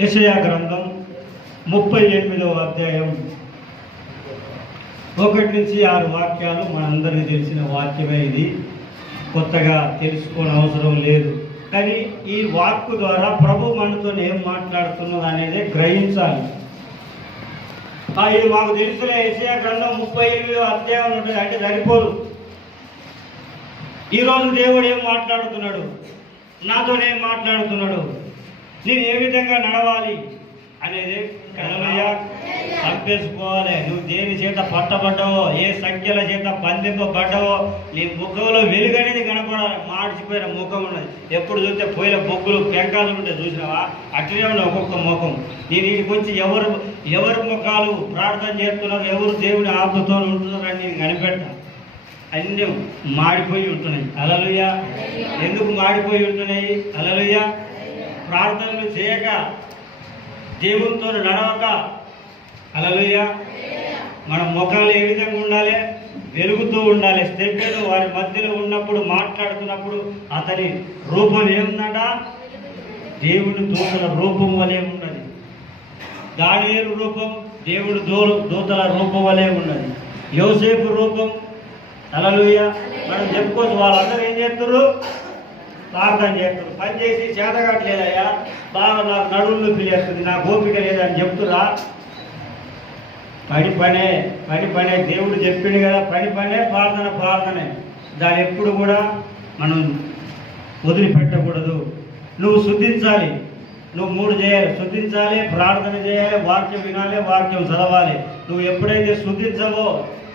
యెషయా గ్రంథం 38వ అధ్యాయం 1 నుంచి 6 వాక్యాలు మనందరికీ తెలిసిన వాక్యమే. ఇది కొత్తగా తెలుసుకోని అవసరం లేదు. కానీ ఈ వాక్కు ద్వారా ప్రభు మనతో ఏం మాట్లాడుతున్నది అనేది గ్రహించాలి. ఇది మాకు తెలుసులే, యెషయా గ్రంథం 38వ అధ్యాయం ఉంటుంది అంటే సరిపోదు. ఈరోజు దేవుడు ఏం మాట్లాడుతున్నాడు, నాతోనేం మాట్లాడుతున్నాడు, నేను ఏ విధంగా నడవాలి అనేది కలవయ్య చంపేసుకోవాలి. నువ్వు దేని చేత పట్టబడ్డావో, ఏ సంఖ్యల చేత బంధింపబడ్డావో, నీ ముఖంలో వెలుగు అనేది కనపడాలి. మార్చిపోయిన ముఖం ఉన్నది, ఎప్పుడు చూస్తే పోయిన బొగ్గులు పెంకాలు ఉంటాయి, చూసినావా? అట్లనే ఉన్నాయి ఒక్కొక్క ముఖం. నేను ఇంటికి వచ్చి ఎవరు ముఖాలు ప్రార్థన చేస్తున్నారు, ఎవరు దేవుని ఆత్మతో ఉంటున్నారు అని నేను కనిపెట్ట. అన్నీ మాడిపోయి ఉంటున్నాయి. హల్లెలూయా. ఎందుకు మాడిపోయి ఉంటున్నాయి? హల్లెలూయా. ప్రార్థనలు చేయక, దేవునితో నడవక. హల్లెలూయా. మన ముఖాలు ఏ విధంగా ఉండాలి? వెలుగుతూ ఉండాలి. స్టెప్పెను వారి మధ్యలో ఉన్నప్పుడు, మాట్లాడుతున్నప్పుడు అతని రూపం ఏముందట? దేవుని దూతల రూపం వలె ఉన్నది. దానియేలు రూపం దేవుని దూతల రూపం వలె ఉన్నది. యోసేపు రూపం. హల్లెలూయా. మనం చెప్పుకోవచ్చు. వాళ్ళందరూ ఏం చేస్తున్నారు? ప్రార్థన చేస్తున్నారు. పని చేసి చేతగట్లేదయ్యా, బాగా నాకు నడువులు పిలేస్తుంది, నాకు ఓపిక లేదని చెప్తురా. పని పనే దేవుడు చెప్పిండు కదా, పనే ప్రార్థనే. దాన్ని ఎప్పుడు కూడా మనం వదిలిపెట్టకూడదు. నువ్వు శుద్ధించాలి. నువ్వు 3 చేయాలి: శుద్ధించాలి, ప్రార్థన చేయాలి, వాక్యం వినాలి, వాక్యం చదవాలి. నువ్వు ఎప్పుడైతే శుద్ధించవో,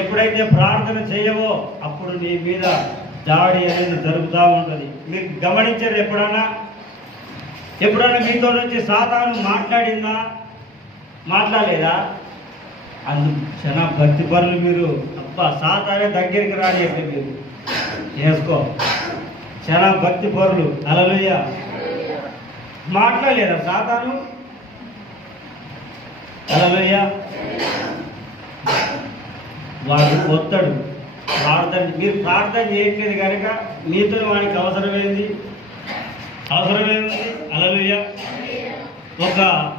ఎప్పుడైతే ప్రార్థన చేయవో, అప్పుడు నీ మీద దాడి అనేది జరుగుతూ ఉంటుంది. మీరు గమనించారు? ఎప్పుడైనా మీతో నుంచి సాతాను మాట్లాడిందా? మాట్లాడలేదా? చాలా భక్తి పనులు మీరు. అబ్బా, సాతానే దగ్గరికి రానియక మీరు చేసుకో. చాలా భక్తి పనులు. హల్లెలూయా. మాట్లాడలేదా సాతాను? హల్లెలూయా. వాడు వస్తాడు. మీరు ప్రార్థన చేయట్లేదు కనుక మీతో వానికి అవసరమేంది? హల్లెలూయా. ఒక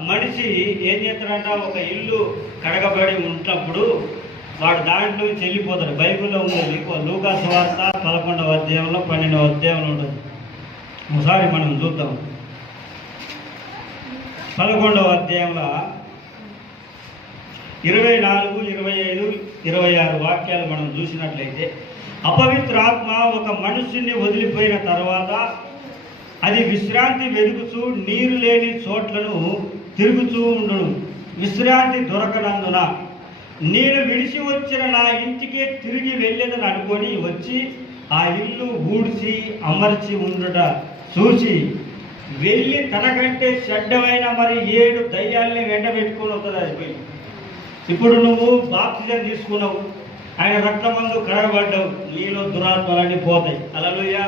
మనిషి ఏం చేస్తాడంట, ఒక ఇల్లు కడగబడి ఉన్నప్పుడు వాడు దాంట్లో చెల్లిపోతాడు. బైబిల్లో ఉంది, లూకా సువార్త 11వ అధ్యాయంలో 12వ అధ్యాయంలో ఉంటుంది. ఒకసారి మనం చూద్దాం. 11వ అధ్యాయంలో 24, 25, 26 వాక్యాలు మనం చూసినట్లయితే, అపవిత్రాత్మ ఒక మనుష్యుని వదిలిపోయిన తర్వాత అది విశ్రాంతి వెతుకుచూ నీరు లేని చోట్లను తిరుగుతూ ఉండును. విశ్రాంతి దొరకనందున నేను విడిచి వచ్చిన నా ఇంటికే తిరిగి వెళ్ళేదని అనుకొని వచ్చి ఆ ఇల్లు ఊడ్చి అమర్చి ఉండుట చూసి వెళ్ళి తనకంటే చెడ్డమైన మరి 7 దయ్యాల్ని వెంట పెట్టుకొని వస్తుంది. అయిపోయి ఇప్పుడు నువ్వు బాప్తిజం తీసుకున్నావు, ఆయన రక్తమందు కడగబడ్డావు, నీలో దురాత్మలన్నీ పోతాయి. హల్లెలూయా.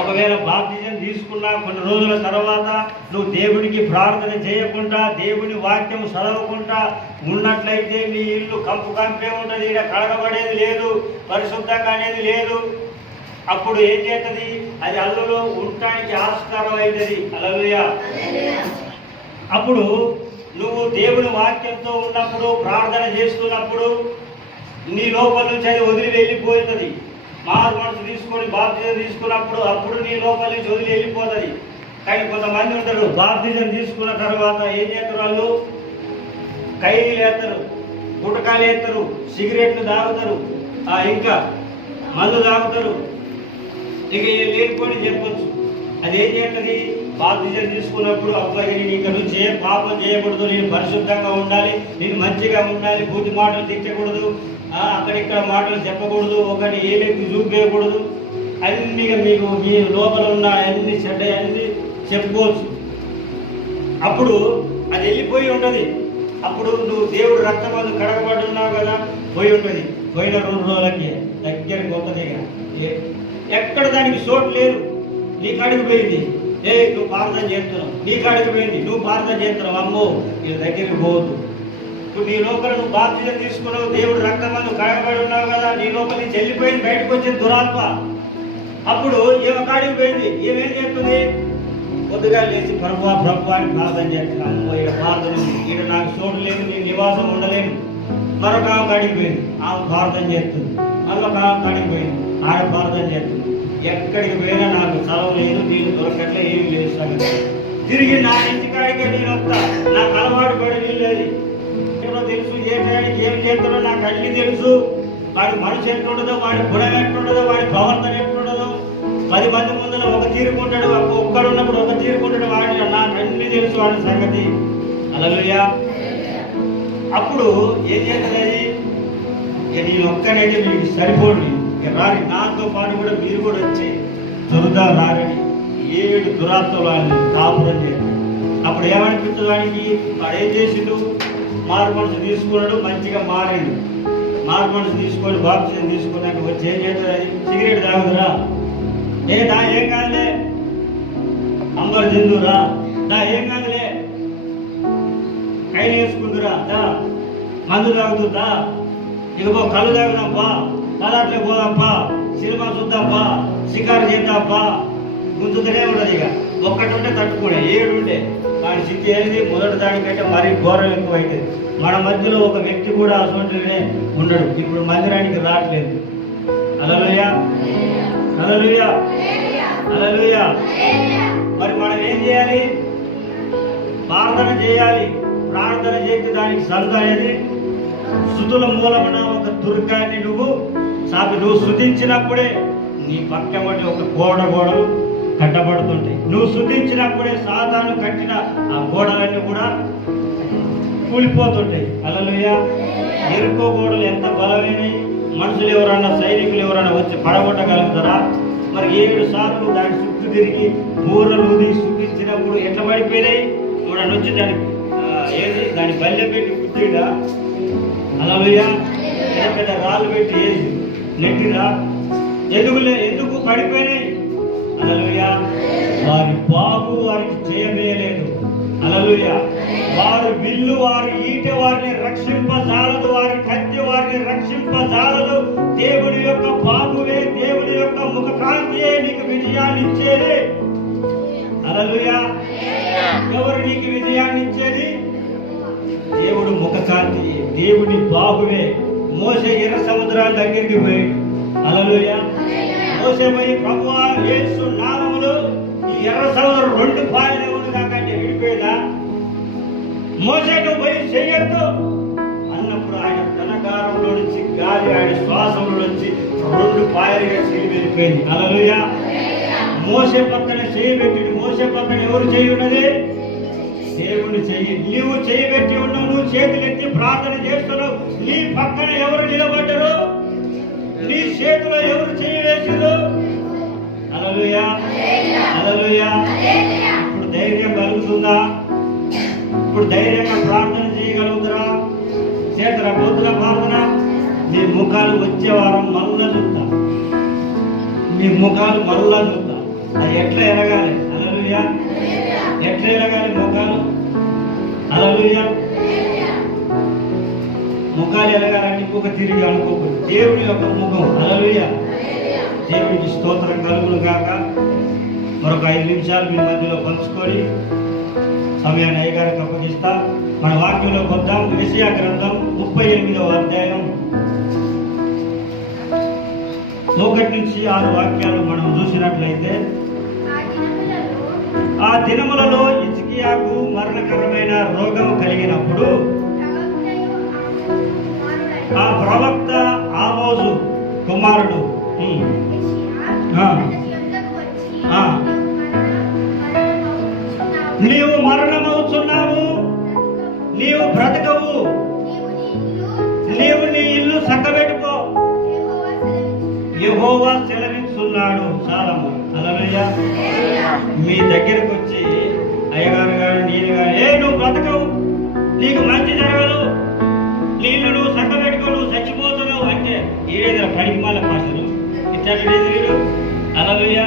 ఒకవేళ బాప్తిజం తీసుకున్నా కొన్ని రోజుల తర్వాత నువ్వు దేవునికి ప్రార్థన చేయకుండా, దేవుని వాక్యం చదవకుండా ఉన్నట్లయితే నీ ఇల్లు కంపే ఉంటుంది. ఇక్కడ కడగబడేది లేదు, పరిశుద్ధంగా అనేది లేదు. అప్పుడు ఏం చేస్తుంది? అది అల్లులో ఉండటానికి ఆస్కారం అవుతుంది. హల్లెలూయా. అప్పుడు నువ్వు దేవుని వాక్యంతో ఉన్నప్పుడు, ప్రార్థన చేస్తున్నప్పుడు నీ లోపల నుంచి అది వదిలి వెళ్ళిపోతుంది. మారు మనసు తీసుకొని బాప్తిజం తీసుకున్నప్పుడు అప్పుడు నీ లోపల నుంచి వదిలి వెళ్ళిపోతుంది. కానీ కొంతమంది ఉంటారు, బాప్తిజం తీసుకున్న తర్వాత ఏం చేస్తారు? వాళ్ళు కైలు వేస్తారు, గుటకాలు వేస్తారు, సిగరెట్లు తాగుతారు, ఇంకా మందు తాగుతారు. ఇక లేకపోయి చెప్పొచ్చు. అది ఏం చేస్తుంది? బాప్తిజం తీసుకున్నప్పుడు అబ్బాయి నేను ఇక్కడ నుంచి ఏ పాపం చేయకూడదు, నేను పరిశుద్ధంగా ఉండాలి, నేను మంచిగా ఉండాలి, బూతి మాటలు తిట్టకూడదు, అక్కడిక్కడ మాటలు చెప్పకూడదు, ఒకటి ఏమేమి చూపేయకూడదు, అన్నీ మీకు మీ లోపల ఉన్న అన్ని చెడ్డ అన్ని చెప్పుకోవచ్చు. అప్పుడు అది వెళ్ళిపోయి ఉంటుంది. అప్పుడు నువ్వు దేవుడు రక్తమందు కడగబడి ఉన్నావు కదా, పోయి ఉంటుంది. పోయిన 2 రోజులకి దగ్గరికి పోతుంది. ఎక్కడ దానికి చోటు లేదు. నీ కాడికి పోయింది, నువ్వు ప్రార్థన చేస్తున్నావు. నీ కాడికి పోయింది, నువ్వు ప్రార్థన చేస్తున్నావు. అమ్మో, నీ దగ్గరికి పోవద్దు. ఇప్పుడు నీ లోపల నువ్వు బాప్తిజం తీసుకున్నావు, దేవుడు రక్తమందు కడగబడి ఉన్నావు కదా, నీ లోపల నుంచి వెళ్ళిపోయింది, బయటకు వచ్చింది దురాత్మ. అప్పుడు ఈమె కాడికి పోయింది. ఏమేం చేస్తుంది? కొద్దిగా లేచి ప్రభు అని ప్రార్థన చేస్తున్నాను. ఇక్కడ ప్రార్థన ఇక్కడ నాకు చోటు లేదు, నేను నివాసం ఉండలేను. మరొక ఆమె కడిగిపోయింది, ఆమె ప్రార్థన చేస్తుంది. మరొక ఆమె కడిగిపోయింది, ఆమె ప్రార్థన చేస్తుంది. ఎక్కడికి పోయినా నాకు చదవ లేదు, నీళ్ళు దొరకట్లే, ఏమి లేదు సంగతి. తిరిగి నా ఇంటికాడికే నేను వస్తా, నాకు అలవాటు పడి నీళ్ళేది తెలుసు, ఏ టైంకి ఏం చేస్తాడో నాకు అన్ని తెలుసు. వాడి మనసు ఎట్లుండదో, వాడి గుణం ఎట్లుండదో, వాడి ప్రవర్తన ఎట్లుండదో. 10 మంది ముందులో ఒక తీరుకుంటాడు, ఒక్కడున్నప్పుడు ఒక తీరుకుంటాడు. వాడి నాకు అన్ని తెలుసు వాడి సంగతి. హల్లెలూయా. అప్పుడు ఏం చేస్తుంది, నేను ఒక్కనైతే మీకు సరిపోడు, రాని నాతో పాటు కూడా మీరు కూడా వచ్చి దురద రారని 7 దురాత్మలు వాళ్ళని కాపురం చేస్తాడు. అప్పుడు ఏమనిపిస్తుంది వాడికి, వాడు ఏం చేసిండు, మారు మనసు తీసుకున్నాడు, మంచిగా మారాడు. మారు మనసు తీసుకొని బాప్తిజం తీసుకున్నాక వచ్చి ఏం చేస్తుంది, సిగరెట్ తాగుదురా, దా ఏం కాదులే, అంబరు తిందురా, దా ఏం కాదులే, కైలు వేసుకుందురా, దా మందు తాగుతుందా, ఇకపో కళ్ళు తాగుదాంపా, పదార్థలే పోదాంపా, సినిమా చూద్దాంపా, షికారు చేద్దాంపా, గుంజుతూనే ఉండదు. ఇక ఒక్కటి ఉంటే తట్టుకునే 7 ఉండే వాడి స్థితి ఏంటి, మొదటి దానికంటే మరీ ఘోరం ఎక్కువ అవుతుంది. మన మధ్యలో ఒక వ్యక్తి కూడా అసలుగానే ఉండడు. ఇప్పుడు మందిరానికి రావట్లేదు. హల్లెలూయా, హల్లెలూయా, హల్లెలూయా. మరి మనం ఏం చేయాలి, ప్రార్థన చేయాలి. ప్రార్థన చేసి దానికి సంత అనేది స్తుతుల మూలమున ఒక దుర్గాన్ని నువ్వు స్తుతించినప్పుడే నీ పక్క బట్టి ఒక గోడలు కట్టబడుతుంటాయి. నువ్వు స్తుతించినప్పుడే సాతాను కట్టిన ఆ గోడలన్నీ కూడా కూలిపోతుంటాయి. హల్లెలూయా. ఎరుకో గోడలు ఎంత బలమైనవి, మనుషులు ఎవరన్నా సైనికులు ఎవరన్నా వచ్చి పడగొట్టగలుగుతారా? మరి 7 సార్లు దాని చుట్టూ తిరిగి బూరలు ఊది స్తుతించినప్పుడు ఎట్లా పడిపోయినాయి? చూడండి వచ్చి దాని బల్లె పెట్టి కుట్టిడా, హల్లెలూయా, పెద్ద రాళ్ళు పెట్టి వేసి నెట్టిరా, ఎందుకు పడిపోయినాయి? హల్లెలూయా. వారి బాబు వారికి చేయలేదు. హల్లెలూయా. వారి విల్లు వారి ఈట వారిని రక్షింపజాలదు, వారి కత్తి వారిని రక్షింపజాలదు. దేవుని యొక్క బాబువే, దేవుని యొక్క ముఖ కాంతియే నీకు విజయాన్ని ఇచ్చేది. హల్లెలూయా. ఎవరు నీకు విజయాన్ని ఇచ్చేది? దేవుడు ముఖ కాంతి, దేవుని బాబువే. మోసే ఎర్ర సముద్రాల దగ్గరికి పోయి, హల్లెలూయా, మోసే పోయి ప్రభువా యేసు నామములో ఈ ఎర్ర సముద్రం 2 పాయలే ఉంది కాకంటే విడిపోయిందా? మోసే నువ్వు పోయి చెయ్యొద్దు అన్నప్పుడు ఆయన ధనకారంలో నుంచి గాలి ఆయన శ్వాసంలో నుంచి 2 పాయలుగా చెయ్యి వెళ్ళిపోయింది. హల్లెలూయా. మోసే పక్కన చెయ్యి పెట్టింది. మోసే పక్కన ఎవరు చెయ్యి ఉన్నది? దేవుని చెయ్యి. నీవు చెయ్యి పెట్టి ఉన్నావు, నువ్వు చేతులెత్తి ప్రార్థన చేస్తున్నావు. నీ పక్కన ఎవరు నిలబడ్డరు? నీ చేతిలో ఎవరు చెయ్యి వేసిండ్రు? హల్లెలూయా, హల్లెలూయా. ఇప్పుడు ధైర్యం కలుగుతుందా? ఇప్పుడు ధైర్యంగా ప్రార్థన చేయగలుగుతారా? చేతరా పోతున్నా ప్రార్థన? నీ ముఖాలు వచ్చే వారం మళ్ళా చూస్తా, నీ ముఖాలు మళ్ళా చూస్తా. అది ఎట్లా ఎరగాలి? హల్లెలూయా. ఎట్లా ఎరగాలి ముఖాలు? హల్లెలూయా. ముఖాలు ఎరగాలని ఇంకొక తిరిగి అనుకోకూడదు. దేవుని యొక్క ముఖం. హల్లెలూయా. దేవునికి స్తోత్రం కలుగును కాక. మరొక 5 నిమిషాలు మీ మధ్యలో పంచుకొని సమయాన్ని అయ్యగారికి అప్పగిస్తా. మన వాక్యంలో కొద్దాం. యెషయా గ్రంథం 38వ అధ్యాయం 1 నుంచి 6 వాక్యాలు మనం చూసినట్లయితే, ఆ దినములలో హిజ్కియాకు మరణకరమైన రోగము కలిగినప్పుడు ఆ ప్రవక్త ఆమోజు కుమారుడు నీవు మరణమవుతున్నావు, నీవు బ్రతకవు, నీవు నీ ఇల్లు చక్కబెట్టుకో, యెహోవా సెలవిస్తున్నాడు. చాలమ్మ. హల్లెలూయా. మీ దగ్గరకు వచ్చి అయ్యగారు గారు నేను కానీ నువ్వు బ్రతకవు, నీకు మంచి జరగదు, నీ ఇల్లు నువ్వు చక్కబెట్టుకో, నువ్వు చచ్చిపోతున్నావు అంటే ఏదో పనికి మాల పాస్టరు ఇచ్చాడు వీడు. హల్లెలూయా.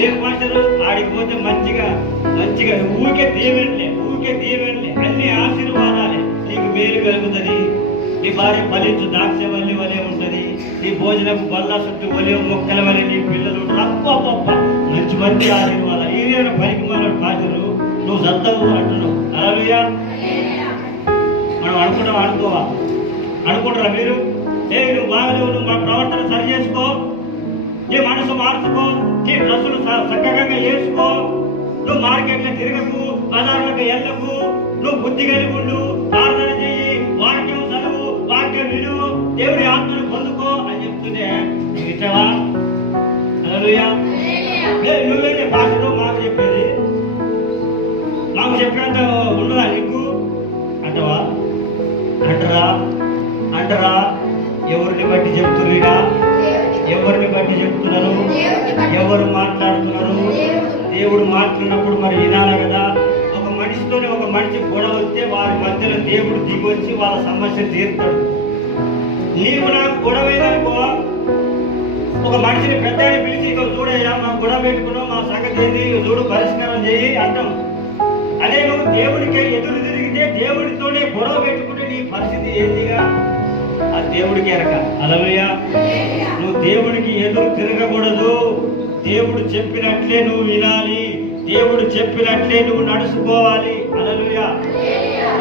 ఏ పాస్టరు ఆడికి పోతే మంచిగా ఊరికే దీవెనలే అన్ని ఆశీర్వాదాలే. నీకు మేలు కలుగుతుంది, నీ భార్య ఫలించు ద్రాక్ష వల్లి వలె ఉంటుంది, నీ భోజనపు బల్ల చుట్టూ వలె మొక్కల వలె నీ పిల్లలు మంచి ఆశీర్వాదాలు. ఇదే ఏమైనా పనికి మాట్లాడు పాస్టరు నువ్వు చదువు అంటున్నావు. హల్లెలూయా. మనం అనుకుంటారా మీరు? నువ్వు బాగలేవు, నువ్వు మన ప్రవర్తన సరి చేసుకో, నీ మనసు మార్చుకో, నీ డ్రెస్సులు చక్కగా వేసుకో, నువ్వు మార్కెట్లో తిరగకు, బజార్లకు వెళ్ళకు, నువ్వు బుద్ధి కలిగి ఉండు, ప్రార్థన చెయ్యి, వాక్యం చదువు, వాక్యం విను, దేవుడి ఆత్మను పొందుకో అని చెప్తుంటే నీకు ఇష్టమా? హల్లెలూయా. నువ్వేంటి పాస్టరు మాకు చెప్పేది, మాకు చెప్పేంత ఉండదా నీకు అంటవా? అంటరా? ఎవరిని బట్టి చెప్తున్నా? ఎవరిని బట్టి చెప్తున్నారు? ఎవరు మాట్లాడుతున్నారు? దేవుడు మాట్లాడినప్పుడు మరి వినాలి కదా. ఒక మనిషితోనే ఒక మనిషి గొడవ వస్తే వారి మధ్యలో దేవుడు దిగొచ్చి వాళ్ళ సమస్య తీరుతాడు. నీకు నాకు గొడవ ఏదనుకో, ఒక మనిషిని పెద్ద పిలిచి ఇక్కడ చూడయ్యా మా గొడవ పెట్టుకున్నావు, మా సంగతి ఏంది చూడు, పరిష్కారం చేయి అంటాం. అదే నువ్వు దేవుడికి ఎదురు తిరిగితే దేవుడితోనే గొడవ పెట్టుకుంటే నీ పరిస్థితి ఏందిగా? అది దేవుడికి ఎరక. హల్లెలూయా. నువ్వు దేవుడికి ఎదురు తిరగకూడదు. దేవుడు చెప్పినట్లే నువ్వు వినాలి, దేవుడు చెప్పినట్లే నువ్వు నడుచుకోవాలి. హల్లెలూయా.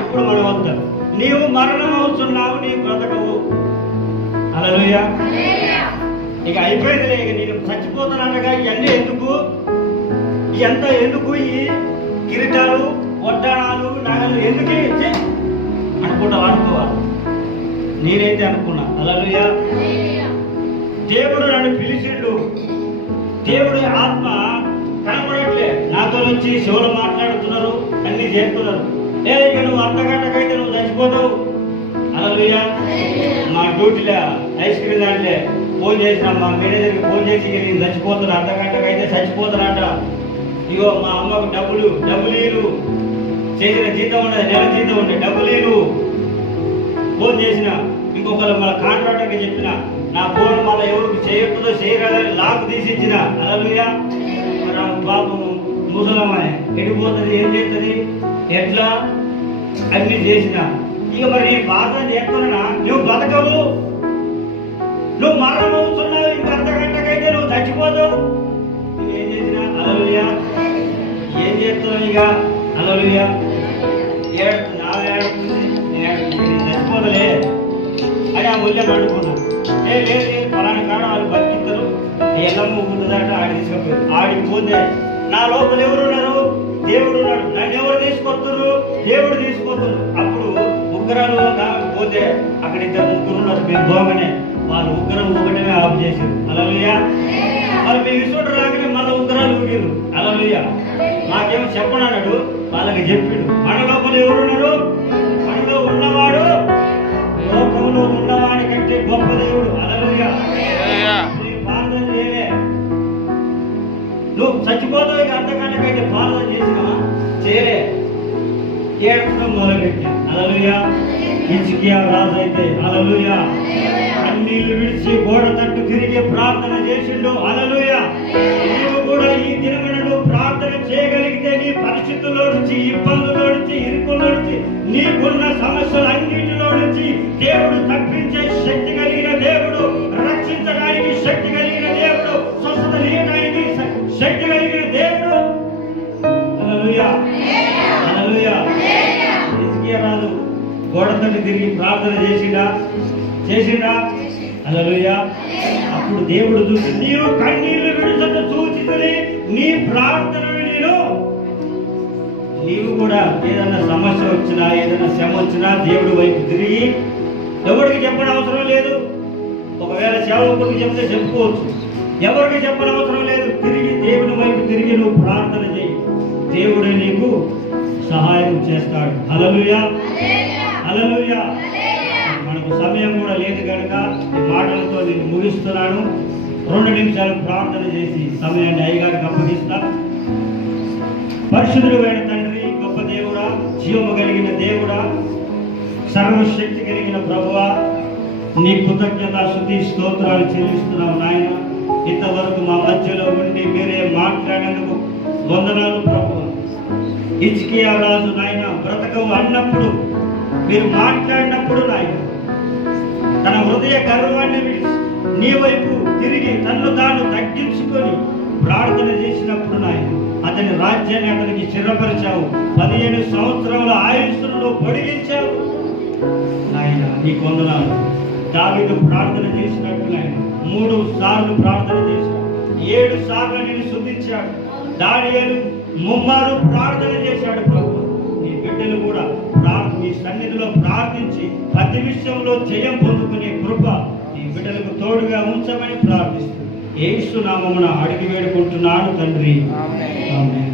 ఇప్పుడు మనం వద్దాం. నీవు మరణం అవుతున్నావు, నీ బ్రతకవు. హల్లెలూయా. ఇక అయిపోయిందిలే, ఇక నేను చచ్చిపోతానగా ఇవన్నీ ఎందుకు, ఎంత ఎందుకు, ఈ కిరీటాలు వడ్డాణాలు నగలు ఎందుకు అనుకోవాలి. నేనైతే అనుకున్నా. హల్లెలూయా. దేవుడు నన్ను పిలిచిండు, దేవుడి ఆత్మ కనపడట్లే, నాతో వచ్చి శివులు మాట్లాడుతున్నారు, అన్ని చేస్తున్నారు. ఇక నువ్వు అర్ధగంటకైతే నువ్వు చచ్చిపోతావు. హల్లెలూయా. మా డ్యూటీలో ఐస్ క్రీమ్ దాంట్లో ఫోన్ చేసిన మా మేనేజర్కి ఫోన్ చేసి నేను చచ్చిపోతున్నా, అర్ధగంటకైతే చచ్చిపోతున్నట. ఇగో మా అమ్మకు డబ్బులు చేసిన జీతం ఉండదు, నెల జీతం ఉండే డబ్బులు ఫోన్ చేసిన. ఇంకొకరు మన కాంట్రాక్టర్కి చెప్పిన, నా ఫోన్ మళ్ళీ ఎవరికి చేయొద్దో చేయగలని లాక్ తీసి ఇచ్చిన. హల్లెలూయా. పాపం ముసలమ్మాయి ఎడిపోతుంది, ఏం చేస్తుంది, ఎట్లా అన్ని చేసిన. ఇక మరి నీ ప్రార్థన చేస్తున్నా, నువ్వు బతకవు, నువ్వు మరణం అవుతున్నావు, ఇంక అర్ధగంటకైతే నువ్వు చచ్చిపోతావు. ఏం చేసినా? హల్లెలూయా. ఏం చేస్తున్నావు ఇక? హల్లెలూయా. ఏడుతుంది, నేను చచ్చిపోతలే అని ఆ మూల్యం అనుకున్నాను. లేదు ఫలాని కాడ వాళ్ళు బతికిస్తారు, ఎల్లమ్మ ఉంటుందట, ఆడి తీసుకపోయారు. ఆడికి పోతే నా లోపల ఎవరున్నారు? దేవుడు ఉన్నాడు. నన్ను ఎవరు తీసుకొస్తారు? దేవుడు తీసుకొస్తారు. అప్పుడు ఉగ్రాలు పోతే అక్కడ ఇద్దరు ముగ్గురు ఉన్నారు, మేము బాగానే, వాళ్ళు ఉగ్రం ఒకటే ఆఫ్ చేశారు. హల్లెలూయా. మరి మీ విసుడు రాగానే మళ్ళీ ఉగ్రాలు ఊగిరు. హల్లెలూయా. మాకేమో చెప్పనన్నాడు, వాళ్ళకి చెప్పిండు. మన లోపల ఎవరున్నారు? మనలో ఉన్నవాడు లోకంలో ఉన్నవాడి కంటే గొప్ప దేవుడు. హల్లెలూయా. ప్రార్థన చేయలే, నువ్వు చచ్చిపోతావు, ఇక అర్ధగంటకైతే ప్రార్థన చేసినావా? చేయలే, ఏడవడం మొదలుపెట్టా. హల్లెలూయా. హిజ్కియా రాజు అయితే హల్లెలూయా కన్నీళ్లు విడిచి గోడ తట్టు తిరిగి ప్రార్థన చేసిండు. హల్లెలూయా. నీవు కూడా ఈ దినమున ప్రార్థన చేయగలిగితే నీ పరిస్థితుల్లో నుంచి, ఇబ్బందుల్లో నుంచి, ఇరుకుల్లో నుంచి, నీకున్న సమస్యలన్నింటిలో నుంచి దేవుడు తప్పించే శక్తి కలిగిన దేవుడు, రక్షించడానికి శక్తి కలిగిన దేవుడు, స్వస్థత ఇవ్వడానికి శక్తి కలిగిన దేవుడు. హల్లెలూయా. హల్లెలూయా. హిజ్కియా రాజు గోడ తట్టు తిరిగి ప్రార్థన చేసిండా? హల్లెలూయా. అప్పుడు దేవుడు చూసి, నీవు కన్నీళ్లు విడుదల చూచితని నీ ప్రార్థనలు నీవు కూడా ఏదైనా సమస్య వచ్చినా, ఏదైనా శ్రమ వచ్చినా దేవుడి వైపు తిరిగి, ఎవరికి చెప్పడం అవసరం లేదు. ఒకవేళ సేవకుడికి చెప్తే చెప్పుకోవచ్చు, ఎవరికి చెప్పడం అవసరం లేదు. తిరిగి దేవుడి వైపు తిరిగి నువ్వు ప్రార్థన చేయి, దేవుడే నీకు సహాయం చేస్తాడు. హల్లెలూయా. హల్లెలూయా. మనకు సమయం కూడా లేదు కనుక ఈ మాటలతో నేను ముగిస్తున్నాను. 2 నిమిషాలు ప్రార్థన చేసి సమయాన్ని అయ్యగారికి అప్పగిస్తా. పరిశుద్ధుడైన తండ్రి, గొప్ప దేవుడా, జీవము కలిగిన దేవుడా, సర్వశక్తి కలిగిన ప్రభువా, నీ కృతజ్ఞత స్తుతి స్తోత్రాలు చెల్లిస్తున్నాం నాయన. ఇంతవరకు మా మధ్యలో ఉండి మీరే మాట్లాడినందుకు వందనాలు ప్రభువా. హిజ్కియా రాజు నాయన బ్రతకవు అన్నప్పుడు, మీరు మాట్లాడినప్పుడు నాయన తన హృదయ గర్వాన్ని విడిచి నీ వైపు తిరిగి తన్ను తాను తగ్గించుకొని ప్రార్థన చేసినప్పుడు నాయన అతని రాజ్యాన్ని అతనికి స్థిరపరిచావు. 15 సంవత్సరాల ఆయుష్ను పొడిగించావు నాయన. నీకు వందనాలు. దావీదు ప్రార్థన చేసినట్టు నాయన 3 సార్లు ప్రార్థన చేశాడు, 7 సార్లు నేను స్తుతించాడు. దానియేలు 3 ప్రార్థన చేశాడు. ప్రభు నీ బిడ్డలు కూడా మీ సన్నిధిలో ప్రార్థించి ప్రతి విషయంలో జయం పొందుకునే కృప నీ బిడ్డలకు తోడుగా ఉంచమని ప్రార్థిస్తూ యేసు నామమున అడిగి వేడుకుంటున్నాను తండ్రి. ఆమేన్.